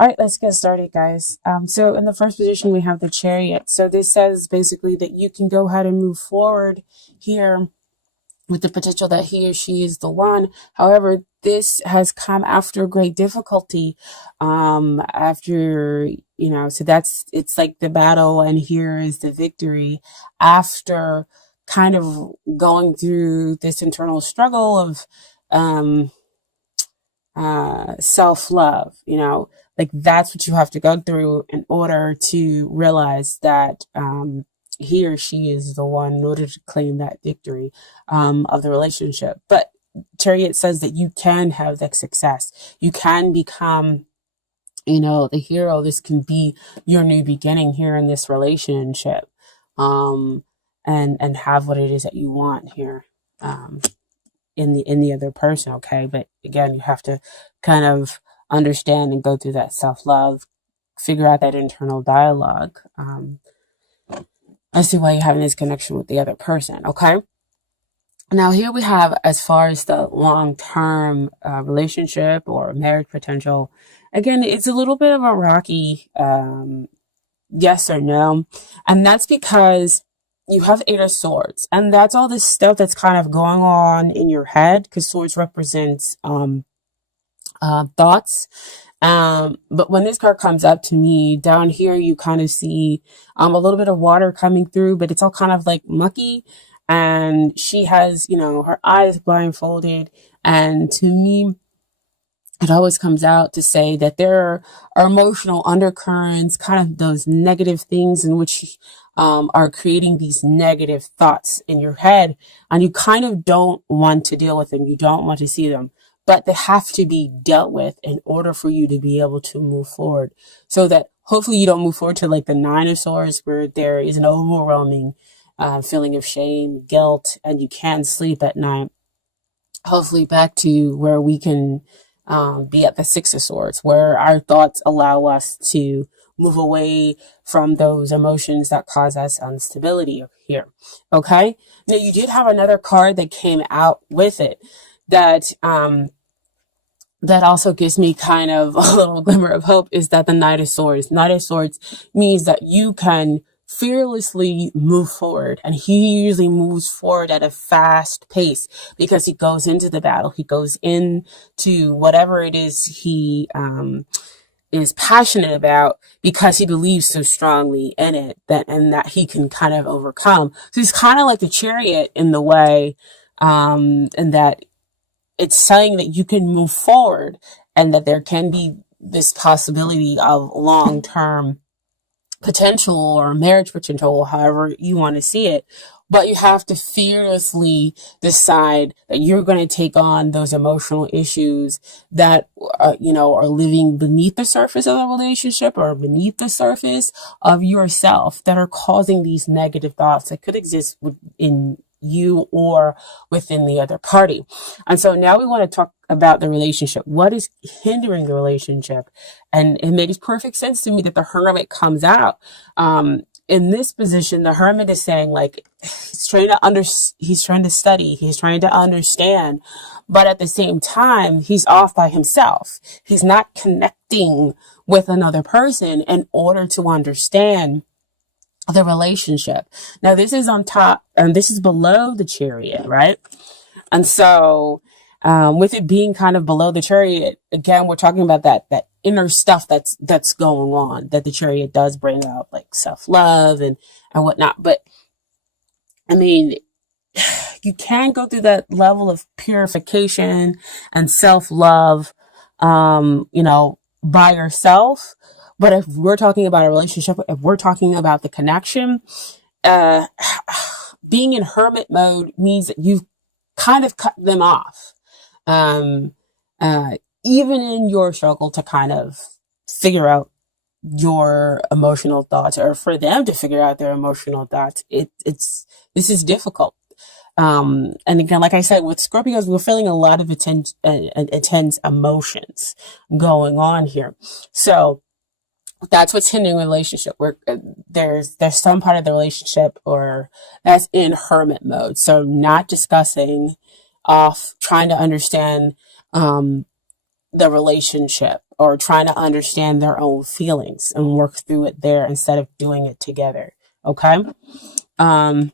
All right, let's get started, guys. So in the first position, we have the Chariot. So this says basically that you can go ahead and move forward here with the potential that he or she is the one. However, this has come after great difficulty. After, so it's like the battle, and here is the victory after kind of going through this internal struggle of, um, self-love, like that's what you have to go through in order to realize that, he or she is the one in order to claim that victory, of the relationship. But Chariot says that you can have that success. You can become, the hero. This can be your new beginning here in this relationship, and have what it is that you want here. In the other person, okay? But again, you have to kind of understand and go through that self-love, figure out that internal dialogue. I see why you're having this connection with the other person, okay? Now here we have, as far as the long-term relationship or marriage potential, again, it's a little bit of a rocky yes or no. And that's because you have Eight of Swords, and that's all this stuff that's kind of going on in your head, because swords represents thoughts. But when this card comes up to me down here, you kind of see a little bit of water coming through, but it's all kind of like mucky. And she has, her eyes blindfolded. And to me, it always comes out to say that there are emotional undercurrents, kind of those negative things in which are creating these negative thoughts in your head, and you kind of don't want to deal with them. You don't want to see them, but they have to be dealt with in order for you to be able to move forward, so that hopefully you don't move forward to like the Nine of Swords, where there is an overwhelming feeling of shame, guilt, and you can't sleep at night. Hopefully back to where we can be at the Six of Swords, where our thoughts allow us to move away from those emotions that cause us instability here. Okay. Now you did have another card that came out with it that, that also gives me kind of a little glimmer of hope, is that the Knight of Swords. Knight of Swords means that you can fearlessly move forward, and he usually moves forward at a fast pace because he goes into the battle. He goes into whatever it is he, is passionate about, because he believes so strongly in it that he can kind of overcome. So he's kind of like the Chariot in the way, and that it's saying that you can move forward and that there can be this possibility of long-term potential or marriage potential, however you want to see it. But you have to fearlessly decide that you're going to take on those emotional issues that, are living beneath the surface of the relationship or beneath the surface of yourself, that are causing these negative thoughts that could exist in you or within the other party. And so now we want to talk about the relationship. What is hindering the relationship? And it makes perfect sense to me that the Hermit comes out. In this position, the Hermit is saying, like, he's trying to study, he's trying to understand, but at the same time, he's off by himself. He's not connecting with another person in order to understand the relationship. Now, this is on top, and this is below the Chariot, right? And so, with it being kind of below the Chariot, again, we're talking about that inner stuff that's going on, that the Chariot does bring up, like self-love and whatnot. But I mean, you can go through that level of purification and self-love, by yourself. But if we're talking about a relationship, if we're talking about the connection, being in hermit mode means that you've kind of cut them off. Even in your struggle to kind of figure out your emotional thoughts, or for them to figure out their emotional thoughts, this is difficult. And again, like I said, with Scorpios, we're feeling a lot of intense emotions going on here. So that's what's hindering the relationship, where there's some part of the relationship or that's in hermit mode. So not discussing, off trying to understand the relationship, or trying to understand their own feelings and work through it there instead of doing it together. Okay. Um,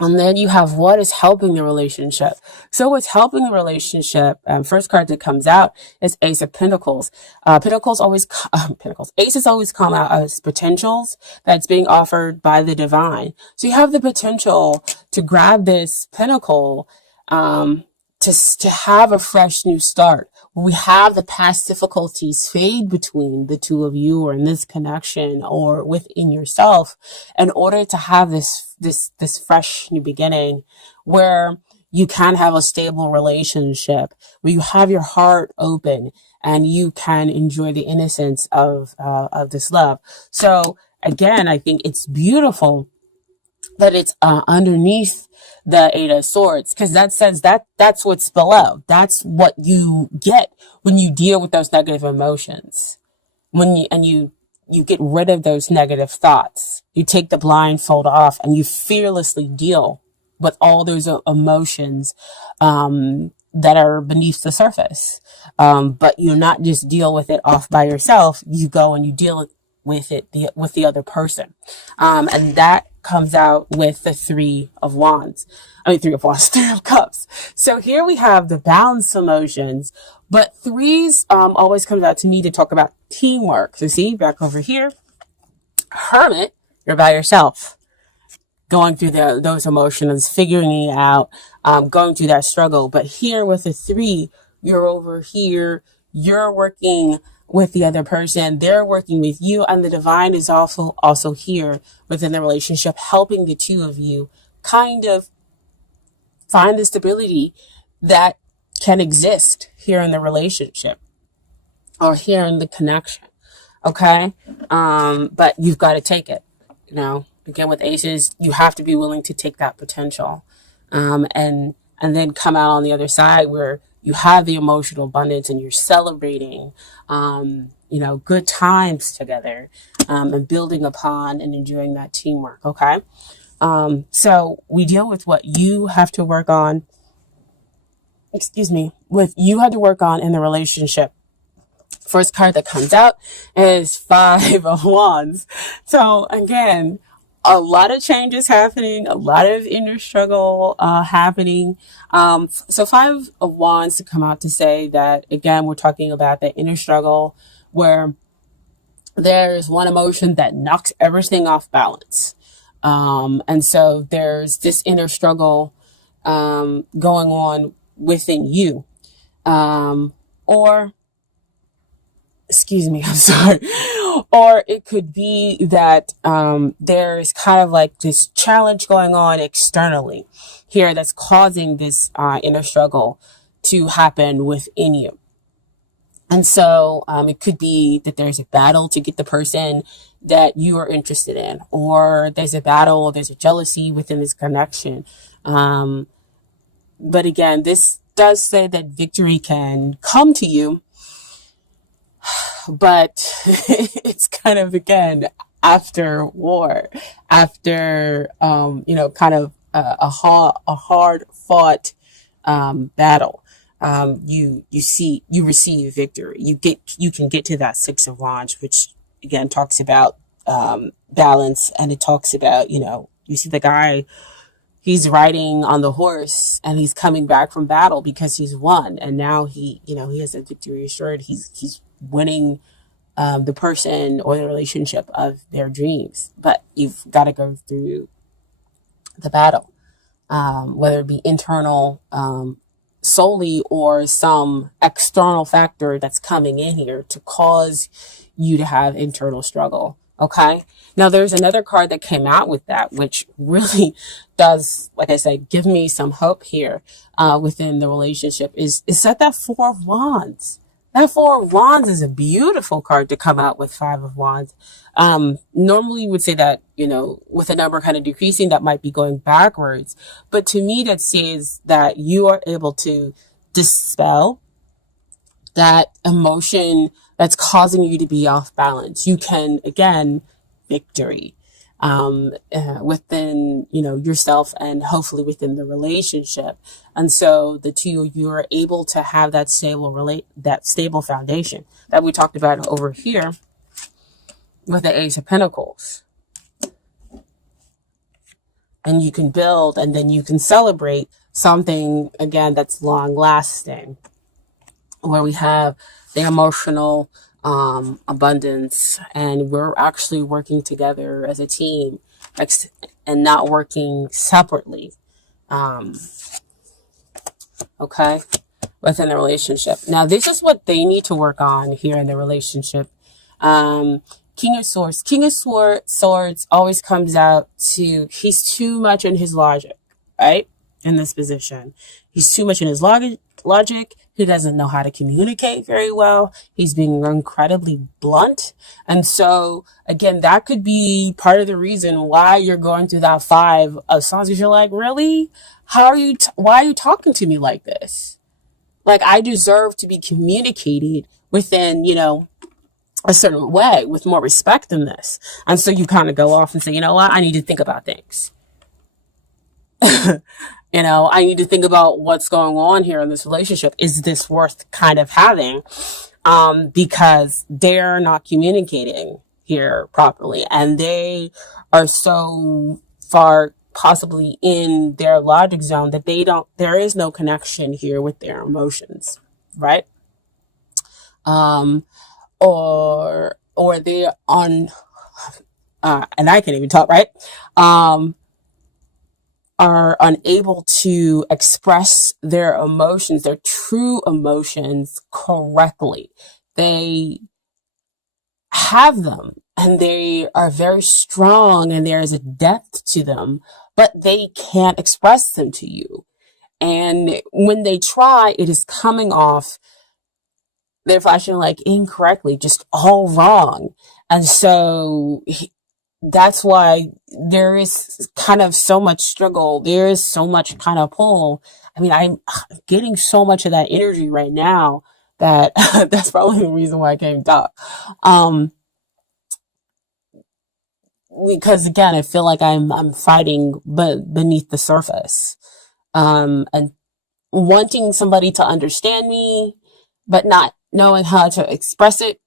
and then you have what is helping the relationship. So what's helping the relationship? First card that comes out is Ace of Pentacles. Aces always come out as potentials that's being offered by the divine. So you have the potential to grab this pentacle, to have a fresh new start. We have the past difficulties fade between the two of you, or in this connection, or within yourself, in order to have this fresh new beginning where you can have a stable relationship, where you have your heart open and you can enjoy the innocence of this love. So again, I think it's beautiful that it's underneath the Eight of Swords, because that says that that's what's below. That's what you get when you deal with those negative emotions. When you get rid of those negative thoughts. You take the blindfold off and you fearlessly deal with all those emotions that are beneath the surface. But you not just deal with it off by yourself. You go and you deal with it with the other person. And that comes out with the Three of Cups. So here we have the balanced emotions, but threes always comes out to me to talk about teamwork. So see, back over here, Hermit, you're by yourself, going through those emotions, figuring it out, going through that struggle. But here with the three, you're over here, you're working with the other person, they're working with you, and the divine is also here within the relationship, helping the two of you kind of find the stability that can exist here in the relationship or here in the connection. Okay. But you've got to take it, again, with aces, you have to be willing to take that potential, and then come out on the other side where you have the emotional abundance and you're celebrating, good times together, and building upon and enjoying that teamwork. Okay. So we deal with what you have to work on, what you have to work on in the relationship. First card that comes out is Five of Wands. So again, a lot of changes happening, a lot of inner struggle happening. So Five of Wands to come out to say that, again, we're talking about the inner struggle where there's one emotion that knocks everything off balance. And so there's this inner struggle going on within you. I'm sorry. Or it could be that there's kind of like this challenge going on externally here that's causing this inner struggle to happen within you. And so it could be that there's a battle to get the person that you are interested in, or there's a battle, or there's a jealousy within this connection. But again, this does say that victory can come to you, but it's kind of, again, after war, after, kind of a hard fought battle. You receive victory. You can get to that Six of Wands, which again talks about balance, and it talks about, you see the guy, he's riding on the horse and he's coming back from battle because he's won, and now he has a victory assured. He's winning the person or the relationship of their dreams, but you've got to go through the battle, whether it be internal solely or some external factor that's coming in here to cause you to have internal struggle. Okay. Now there's another card that came out with that, which really does, like I said, give me some hope here within the relationship is that Four of Wands. That Four of Wands is a beautiful card to come out with Five of Wands. Normally you would say that, with a number kind of decreasing, that might be going backwards. But to me, that says that you are able to dispel that emotion that's causing you to be off balance. You can, again, victory. within, yourself and hopefully within the relationship. And so the two of you are able to have that stable foundation that we talked about over here with the Ace of Pentacles. And you can build, and then you can celebrate something again that's long lasting, where we have the emotional abundance, and we're actually working together as a team and not working separately. Okay, within the relationship. Now, this is what they need to work on here in the relationship. King of Swords. King of Swords always comes out to, he's too much in his logic, right? In this position. He's too much in his logic. He doesn't know how to communicate very well. He's being incredibly blunt. And so, again, that could be part of the reason why you're going through that 5 of songs, because you're like, really? Why are you talking to me like this? Like, I deserve to be communicated within, a certain way with more respect than this. And so you kind of go off and say, you know what? I need to think about things. I need to think about what's going on here in this relationship. Is this worth kind of having? Because they're not communicating here properly, and they are so far possibly in their logic zone that there is no connection here with their emotions, right? Or they're on, and I can't even talk, right? Are unable to express their emotions, their true emotions correctly. They have them and they are very strong and there is a depth to them, but they can't express them to you. And when they try, it is coming off, they're flashing like incorrectly, just all wrong. And so that's why there is kind of so much struggle. There is so much kind of pull. I mean, I'm getting so much of that energy right now that that's probably the reason why I came talk. Because again, I feel like I'm fighting but beneath the surface. And wanting somebody to understand me, but not knowing how to express it.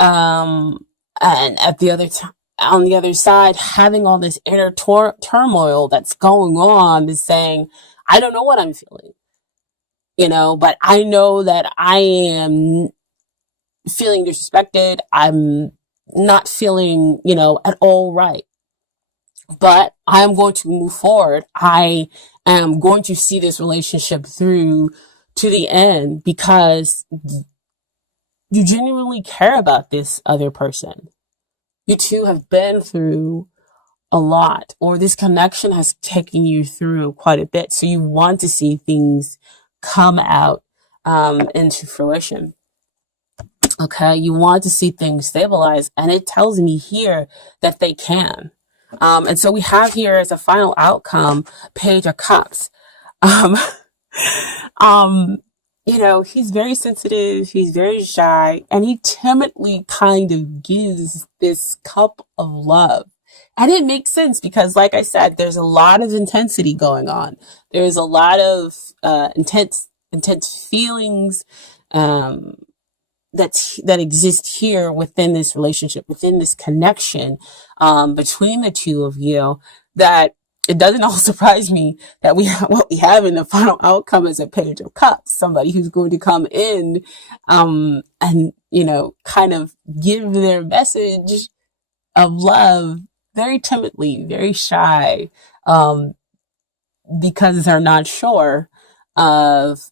And at the other time, on the other side, having all this inner turmoil that's going on is saying, I don't know what I'm feeling, but I know that I am feeling disrespected. I'm not feeling, at all right, but I'm going to move forward. I am going to see this relationship through to the end because you genuinely care about this other person. You two have been through a lot, or this connection has taken you through quite a bit. So you want to see things come out into fruition. Okay, you want to see things stabilize, and it tells me here that they can. And so we have here as a final outcome, Page of Cups. Um, he's very sensitive, he's very shy, and he timidly kind of gives this cup of love. And it makes sense because, like I said, there's a lot of intensity going on. There's a lot of intense feelings that exist here within this relationship, within this connection between the two of you, that it doesn't all surprise me that what we have in the final outcome is a Page of Cups, somebody who's going to come in and kind of give their message of love very timidly, very shy, because they're not sure of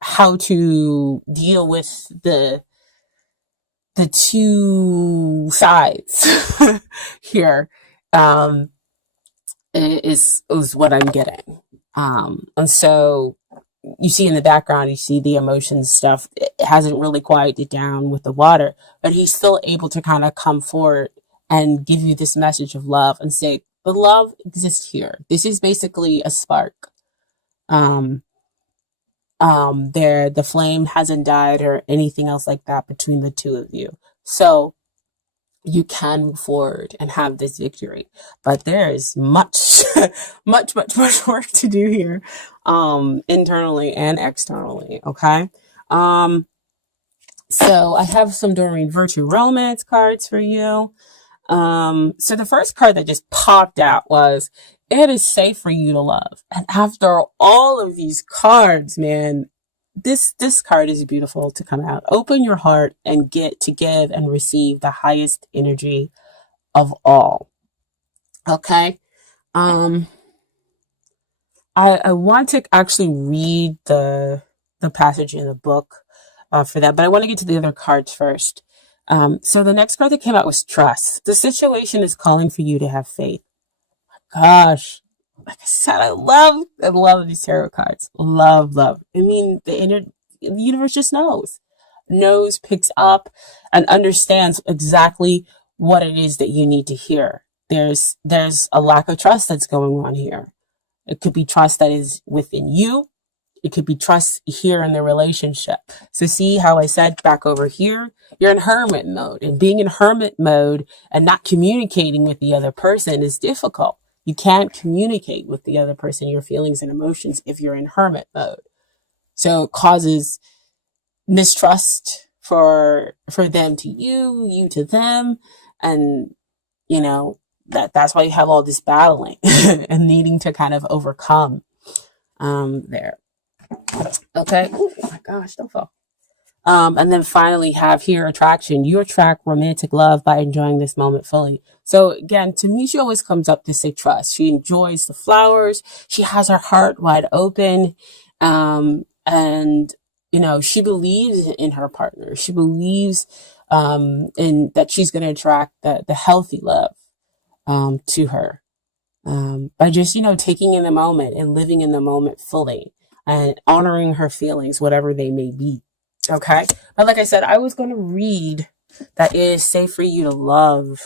how to deal with the two sides here. Is what I'm getting. And so you see in the background, you see the emotions stuff. It hasn't really quieted down with the water, but he's still able to kind of come forward and give you this message of love and say, the love exists here. This is basically a spark. The flame hasn't died or anything else like that between the two of you. So you can move forward and have this victory. But there is much, much work to do here, internally and externally. Okay. Um, so I have some Doreen Virtue Romance cards for you. So the first card that just popped out was, it is safe for you to love. And after all of these cards, man, this card is beautiful to come out. Open your heart and get to give and receive the highest energy of all. Okay. Um, I want to actually read the passage in the book for that, but I want to get to the other cards first. So the next card that came out was trust. The situation is calling for you to have faith. Gosh, like I said, I love these tarot cards. Love. I mean, the universe just knows, picks up, and understands exactly what it is that you need to hear. There's a lack of trust that's going on here. It could be trust that is within you. It could be trust here in the relationship. So see how I said back over here, you're in hermit mode, and being in hermit mode and not communicating with the other person is difficult. You can't communicate with the other person your feelings and emotions if you're in hermit mode. So it causes mistrust for them to you to them, and you know that's why you have all this battling and needing to kind of overcome there. Okay. Oh my gosh, don't fall. And then finally have here attraction. You attract romantic love by enjoying this moment fully. So again, to me, she always comes up to say trust. She enjoys the flowers. She has her heart wide open. And she believes in her partner. She believes, in that she's going to attract the healthy love, to her. By just, taking in the moment and living in the moment fully and honoring her feelings, whatever they may be. Okay. But like I said, I was going to read that it is safe for you to love,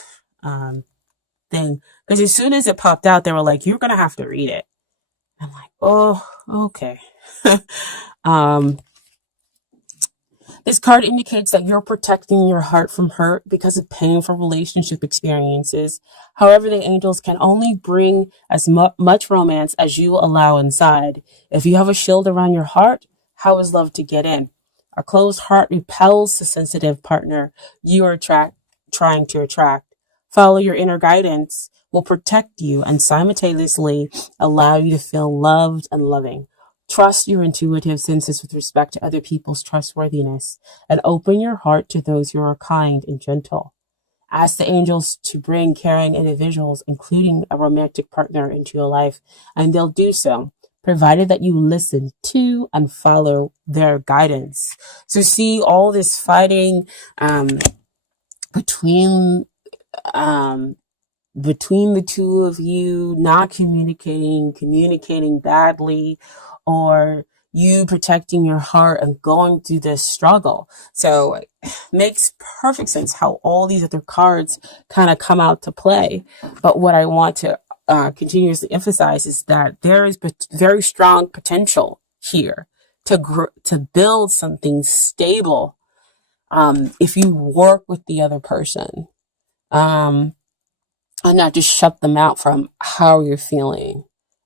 thing. Because as soon as it popped out, they were like, you're going to have to read it. I'm like, oh, okay. um, This card indicates that you're protecting your heart from hurt because of painful relationship experiences. However, the angels can only bring as much romance as you allow inside. If you have a shield around your heart, how is love to get in? A closed heart repels the sensitive partner you are trying to attract. Follow your inner guidance will protect you and simultaneously allow you to feel loved and loving. Trust your intuitive senses with respect to other people's trustworthiness and open your heart to those who are kind and gentle. Ask the angels to bring caring individuals, including a romantic partner, into your life, and they'll do so, provided that you listen to and follow their guidance. So see all this fighting between the two of you, not communicating badly, or you protecting your heart and going through this struggle. So it makes perfect sense how all these other cards kind of come out to play. But what I want to continuously emphasize is that there is very strong potential here to build something stable, if you work with the other person. And not just shut them out from how you're feeling.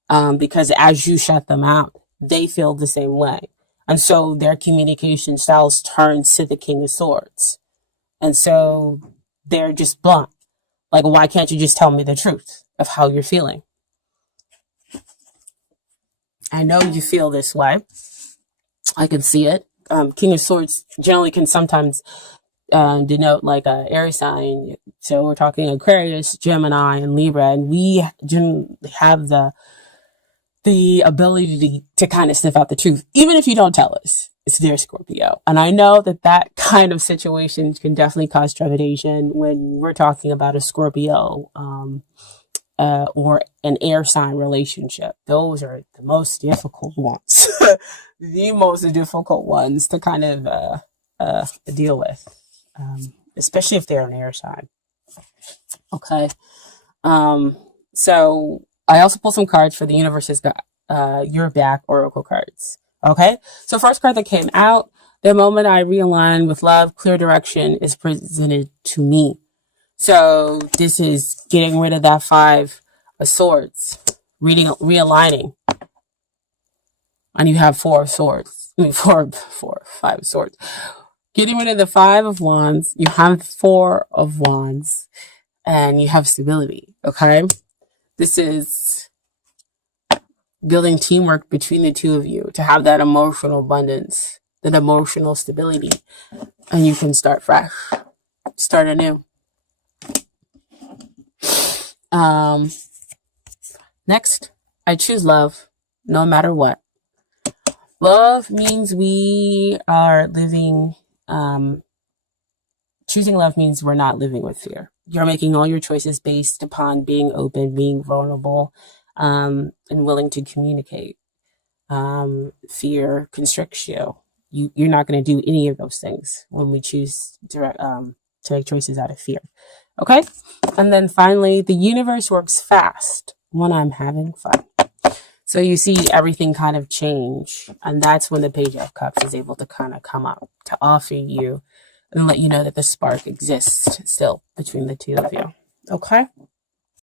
Because as you shut them out, they feel the same way. And so their communication styles turn to the King of Swords. And so they're just blunt. Like, why can't you just tell me the truth of how you're feeling? I know you feel this way. I can see it. King of Swords generally can sometimes denote like a air sign. So we're talking Aquarius, Gemini, and Libra, and we generally have the ability to kind of sniff out the truth, even if you don't tell us. It's their Scorpio. And I know that kind of situation can definitely cause trepidation when we're talking about a Scorpio, or an air sign relationship. Those are the most difficult ones. The most difficult ones to kind of deal with. Especially if they're an air sign. Okay. So I also pulled some cards for the universe's Your Back Oracle cards. Okay. So first card that came out, the moment I realign with love, clear direction is presented to me. So this is getting rid of that Five of Swords, realigning, and you have Four of Swords. I mean, Five of Swords. Getting rid of the Five of Wands, you have Four of Wands, and you have stability. Okay, this is building teamwork between the two of you to have that emotional abundance, that emotional stability, and you can start fresh, start anew. Next, I choose love, no matter what. Love means we are living, choosing love means we're not living with fear. You're making all your choices based upon being open, being vulnerable, and willing to communicate. Fear constricts you. You're not going to do any of those things when we choose to make choices out of fear. Okay? And then finally, the universe works fast when I'm having fun. So you see everything kind of change. And that's when the Page of Cups is able to kind of come up to offer you and let you know that the spark exists still between the two of you. Okay?